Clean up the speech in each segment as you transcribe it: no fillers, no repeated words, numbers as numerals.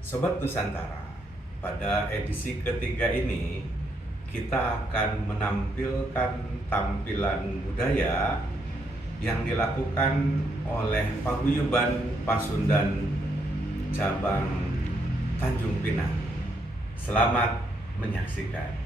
Sobat Nusantara, pada edisi ketiga ini kita akan menampilkan tampilan budaya yang dilakukan oleh Paguyuban Pasundan cabang Tanjung Pinang. Selamat menyaksikan.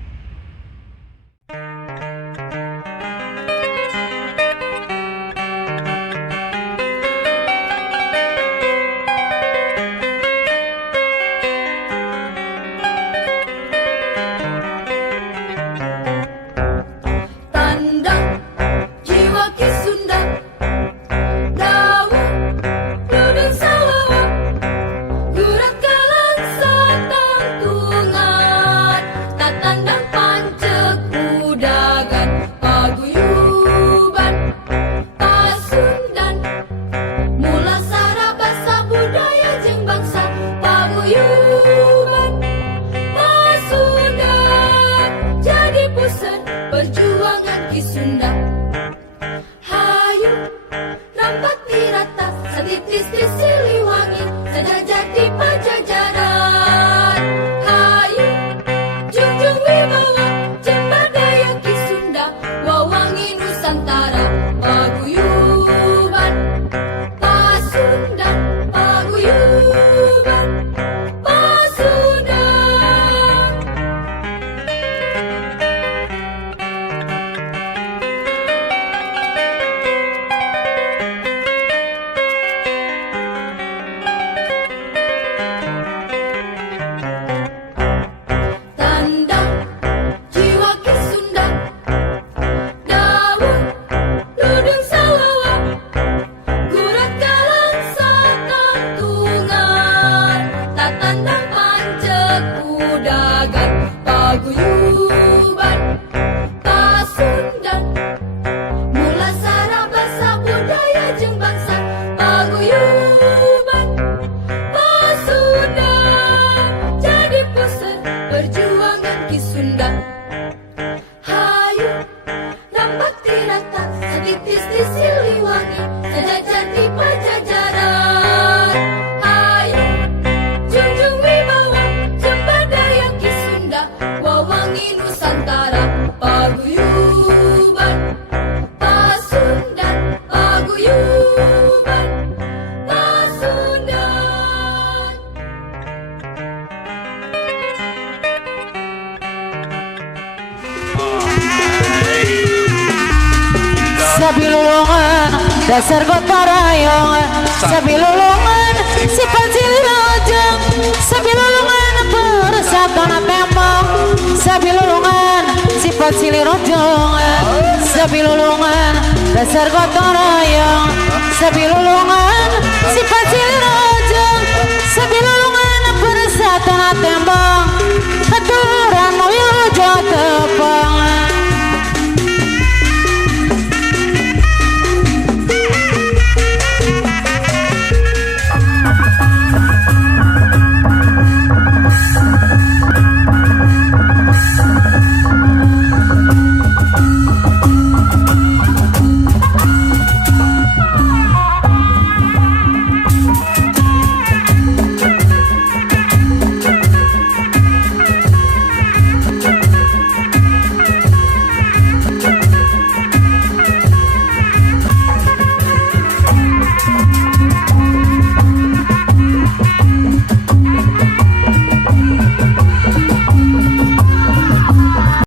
Perjuangan Ki Sunda, hayu rampat dirata, setitis di Siliwangi, sejajar di Pajajaran. Hayu junjung wibawa, cembadaya Ki Sunda, wawangi Nusantara, Paguyuban Pasundan, Paguyuban Pasundan. Paguyuban Pasundan, mula sara basa budaya jeung bangsa, Paguyuban Pasundan, jadi pusat perjuangan Ki Sunda. Hayu rambat dirata, setitis di Siliwangi, sejajar di Pajajaran. Hayu junjung wibawa, cembadaya Ki Sunda, wawangi Nusantara, Paguyuban Pasundan, Paguyuban Pasundan. Sabilulungan dasar gotong royong, sabilulungan sifat silirojong, sabilulungan persatuan tembok, sabilulungan sifat silirojong, sabilulungan dasar gotong royong, sabilulungan sifat silirojong.